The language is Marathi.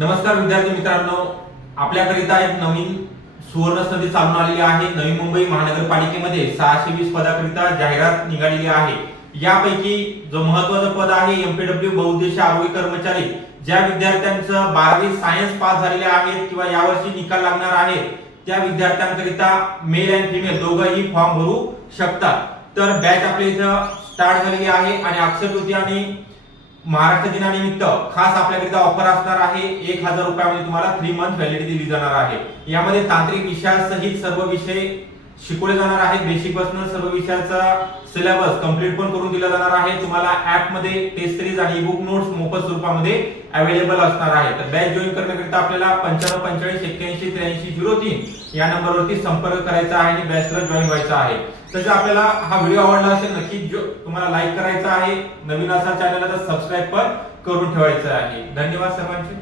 नमस्कार विद्यार्थी मित्रांनो, आपल्याकरिता एक नवीन सुवर्ण संधी चालून आलेली आहे। नवी मुंबई महानगरपालिकेमध्ये 620 पदाकरिता जाहिरात निघालेली आहे। यापैकी जो महत्त्वाचं पद आहे एमपीडब्ल्यू बहुउद्देशीय आरोग्य कर्मचारी, ज्या विद्यार्थ्यांचं 12वी सायन्स पास झालेले आहेत किंवा यावर्षी निकाल लागणार आहे त्या विद्यार्थ्यांकरिता मेल आणि फिमेल दोघंही फॉर्म भरू शकतात। तर बॅच आपल्या इथं स्टार्ट झालेली आहे आणि अक्षय तृतीया आणि महाराष्ट्र दिनानिमित्त खास आपल्याकरिता ऑफर असणार आहे। 1000 रुपयामध्ये तुम्हाला 3 मंथ व्हॅलिडिटी दिली जाणार आहे। यामध्ये तांत्रिक विषयासहित सर्व विषय शिकवले जाणार आहेत। बेसिक पासून सर्व विषयाचा सिलेबस कंप्लीट पण करून दिला जाणार आहे। तुम्हाला ऍप मध्ये टेस्ट सिरीज आणि ईबुक नोट्स मोफत स्वरूपामध्ये अवेलेबल असणार आहे। तर बॅच जॉइन करण्याकरिता आपल्याला 9545818303 या नंबरवरती संपर्क करायचा आहे आणि बॅचला जॉइन व्हायचं आहे। तसं आपल्याला हा व्हिडिओ आवडला असेल नक्की तुम्हाला लाईक करायचा आहे। नवीन असा चॅनलला तर सबस्क्राइब पण करून ठेवायचं आहे। धन्यवाद सर्वांचे।